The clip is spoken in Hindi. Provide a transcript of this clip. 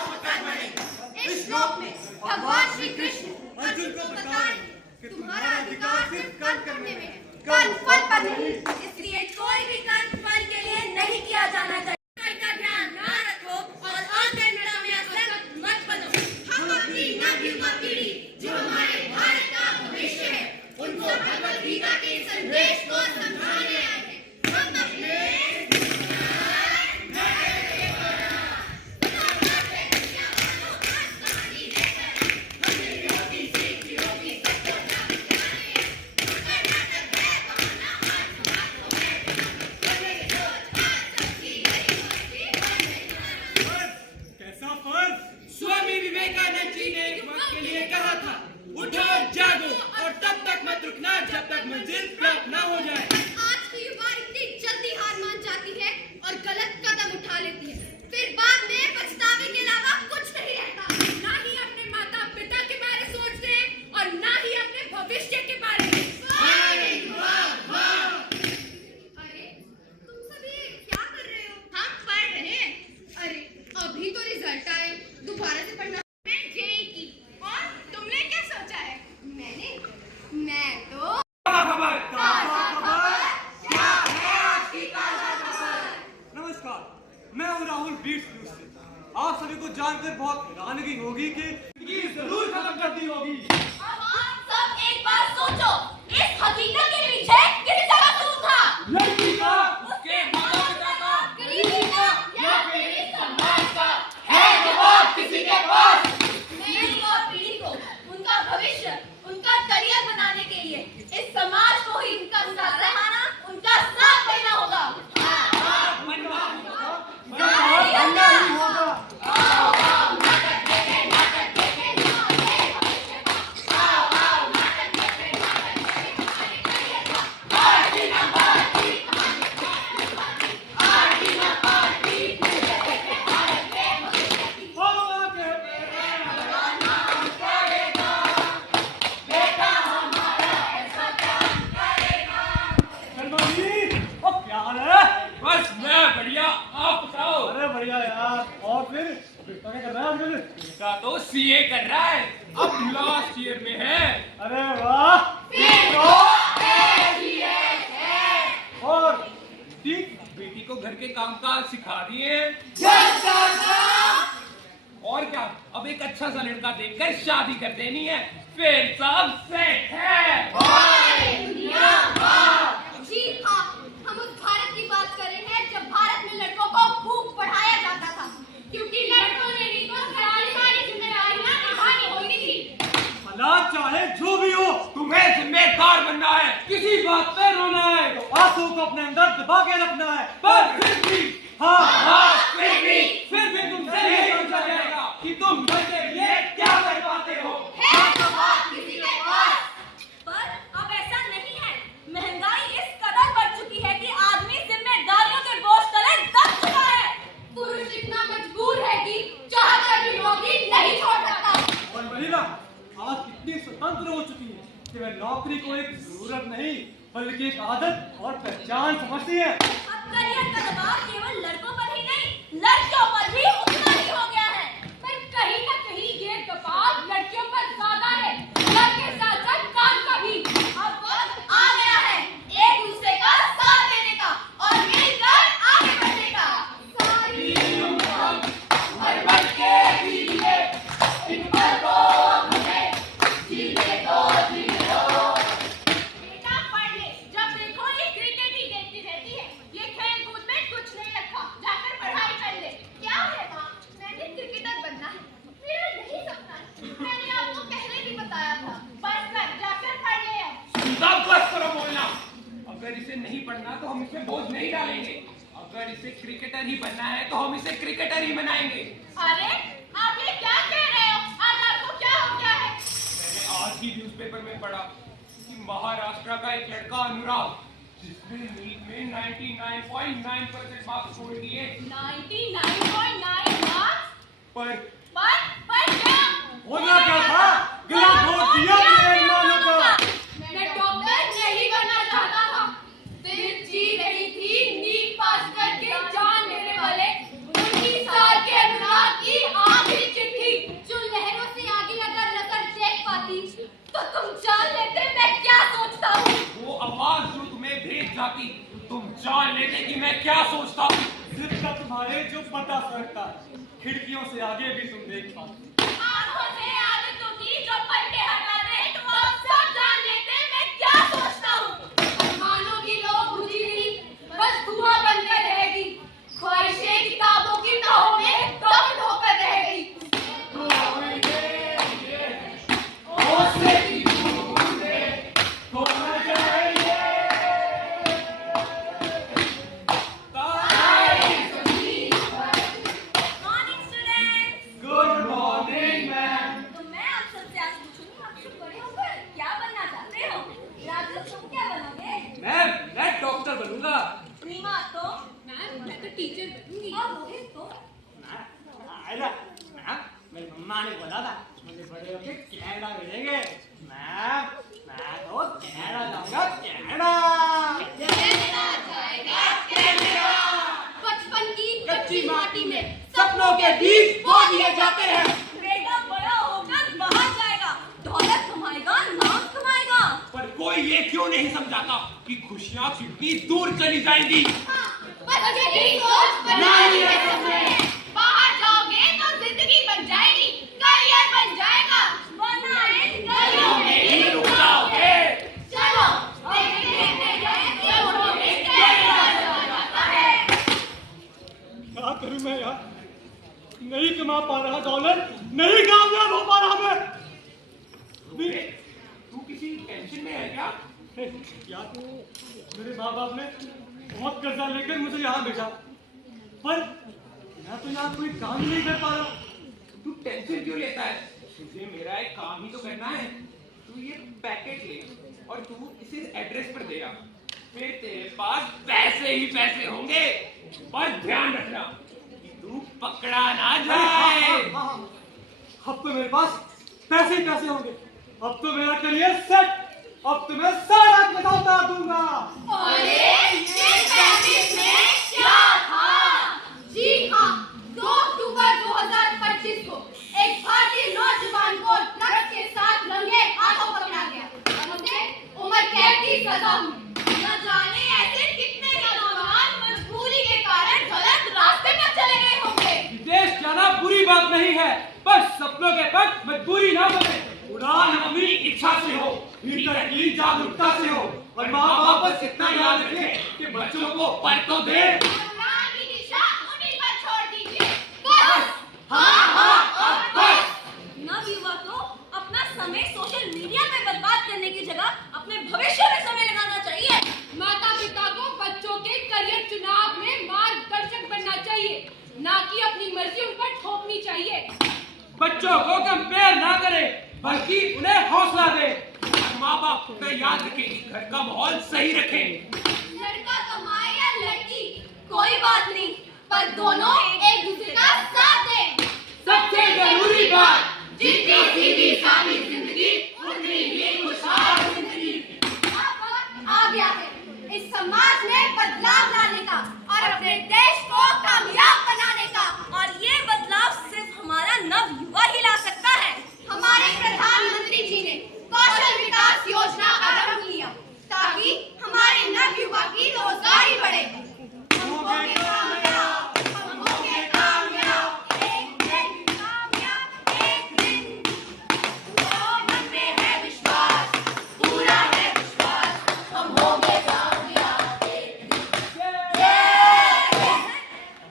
इस श्लोक में भगवान श्री कृष्ण अर्जुन को बता रहे हैं कि तुम्हारा अधिकार सिर्फ कर्म करने में है, कर्म फल पर नहीं। इसलिए कोई भी कर्म फल के लिए नहीं किया जाना चाहिए। का ध्यान न रखो और अकर्मण्य में असक्त मत बनो। हम अपनी नवयुवा पीढ़ी जो हमारे भारत का भविष्य है, उनको भगवद गीता के संदेश को समझाने आए हैं। हम अपने आप सभी को जानकर बहुत हैरानगी होगी कि जरूर खत्म कर दी होगी। अब आप सब एक बात सोचो, इस हकीकत के पीछे किसका कसूर था? लड़की का, उसके माता-पिता का, गरीबी का या फिर इस समाज का? है जवाब किसी के पास? मेरी युवा पीढ़ी को उनका भविष्य, उनका करियर बनाने के लिए इस समाज को ही उनका सराहना, उनका साथ देना होगा। तो सीए कर रहा है, अब लास्ट ईयर में है। अरे वाह, और बेटी को घर के कामकाज सिखा दिए और क्या, अब एक अच्छा सा लड़का देखकर शादी कर देनी है, फिर सब सेट है। जी हाँ, हम उस भारत की बात कर रहे हैं जब भारत में लड़कों को खूब पढ़ाया जाता था, क्योंकि लड़कों ने भी तो सारी जिम्मेदारियां निभानी होती थी। हालात चाहे जो भी हो, तुम्हें जिम्मेदार बनना है, किसी बात पे रोना है तो आंसू को अपने अंदर दबा के रखना है। पर फिर भी फिर भी तुमसे नहीं समझा जाएगा कि तुम घर के लिए क्या कर पाते हो। है तो बात किसी के पास। पर अब ऐसा नहीं है, महंगाई इस कदर बढ़ चुकी है कि आदमी जिम्मेदारियों के बोझ तले दब चुका है। पुरुष इतना मजबूर है कि चाहकर भी नौकरी नहीं छोड़ सकता। और महिला आज इतनी स्वतंत्र हो चुकी है कि वह नौकरी को एक जरूरत नहीं बल्कि एक आदत और पहचान समझती है। अब करियर का दबाव केवल लड़कों पर ही नहीं, लड़कियों पर भी उतना ही हो गया है। पर कहीं न कहीं ये दबाव लड़कियों पर ज्यादा है, घर के साथ साथ काम का भी। अब वक्त आ गया है एक दूसरे का साथ देने का और मिलकर आगे बढ़ने का। सारी उम्र भर के लिए इन पल को हमें जीने दो, जीने दो। बेटा पढ़ ले, जब देखो ये क्रिकेट ही देखती रहती है, ये खेल कूद में कुछ नहीं रखा, जाकर पढ़ाई कर ले। क्या है माँ, मैंने क्रिकेटर बनना है, मेरा यही सपना है, मैंने आपको पहले भी बताया था। बस कर, जाकर पढ़ ले अब। बस करो बोलना, अगर इसे नहीं पढ़ना तो हम इसमें बोझ नहीं डालेंगे, अगर इसे क्रिकेटर ही बनना है तो हम इसे क्रिकेटर ही बनाएंगे। अरे आप ये क्या कह रहे हो? आज आपको क्या हो गया है? मैंने आज ही न्यूज़पेपर में पढ़ा कि महाराष्ट्र का एक लड़का अनुराग, जिसने नीट में 99.9% मार्क्स स्कोर किए। 99.9 मार्क्स? पर क्या? होना क्या था? गिलास वोट दिया मेरे मानो को। मैं डॉक्टर नहीं बनना चाहता था, दिल जी रही थी नीट पास करके जान लेने वाले समझाती, तुम जान लेते कि मैं क्या सोचता हूँ। सिर्फ का तुम्हारे जो बता सकता है, खिड़कियों से आगे भी तुम देख पाते। आंखों से आदतों की जो पर्दे हटा दे, तुम अब सब जान लेते मैं क्या सोचता हूँ। मानो की लोग बुझी नहीं, बस धुआं बनकर रहेगी। ख्वाहिशें किताबों की तहों में दफन होकर रह गई। मम्मा ने बोला था मुझे बड़े होके कनाडा भेजेंगे। मैं तो कनाडा जाऊंगा, कनाडा। बचपन की कच्ची माटी में सपनों के बीज बो दिए जाते हैं। बेटा बड़ा होकर बाहर जाएगा, दौलत कमाएगा, नाम कमाएगा। पर कोई ये क्यों नहीं समझाता कि खुशियाँ कितनी दूर चली जाएंगी। बच्चे की सोच बनानी है सबने। बाहर जाओगे तो जिंदगी बन जाएगी, करियर बन जाएगा, वरना इन गलियों में ही रुक जाओगे। चलो देखते हैं कि उन्होंने कैसा जाता है। क्या करूं मैं यार, नहीं कमा पा रहा दौलत, नहीं कामयाब हो पा रहा मैं। तू किसी टेंशन में है क्या? यार मेरे माँ बाप ने बहुत कर्जा लेकर मुझे यहाँ भेजा, पर मैं तो यहाँ कोई काम नहीं कर पा रहा। तू टेंशन क्यों लेता है? तुझे मेरा एक काम ही तो करना है। तू ये पैकेट ले और तू इसे एड्रेस पर दे आ, फिर तेरे पास पैसे ही पैसे होंगे। बस ध्यान रखना कि तू पकड़ा ना जाए। अब तो मेरे पास पैसे ही पैसे होंगे, अब तो मेरा करियर सेट, अब तो मैं सारा कदम उतार दूंगा। अरे ये 35 में क्या था? जी हाँ, 2 अक्टूबर 2025 को एक भारतीय नौजवान को ड्रग्स के साथ रंगे हाथों पकड़ा गया और उसे उम्र कैद की सजा हुई। न जाने ऐसे कितने नौजवान मजबूरी के कारण गलत रास्ते पर चले गए होंगे। विदेश जाना बुरी बात नहीं है, बस सपनों के पथ मजबूरी ना बने। उड़ान अपनी इच्छा से हो, भीतर की जागरूकता से हो, और माँ बाप बस इतना याद रखें कि बच्चों को पढ़ तो दे। उड़ान की दिशा उन्हीं पर छोड़ दीजिए। बस हाँ, बस। नवयुवा को अपना समय सोशल मीडिया पे बर्बाद करने की जगह अपने भविष्य में समय लगाना चाहिए। माता पिता को बच्चों के करियर चुनाव में मार्गदर्शक बनना चाहिए, ना कि अपनी मर्जी उन पर थोपनी चाहिए। बच्चों को कंपेयर ना करे, बल्कि उन्हें हौसला दे। माँ बाप को याद रखे, घर का माहौल सही रखे। लड़का कमाए या लड़की कोई बात नहीं, पर दोनों एक दूसरे का साथ दें। सबसे जरूरी बात, जितनी सीधी सादी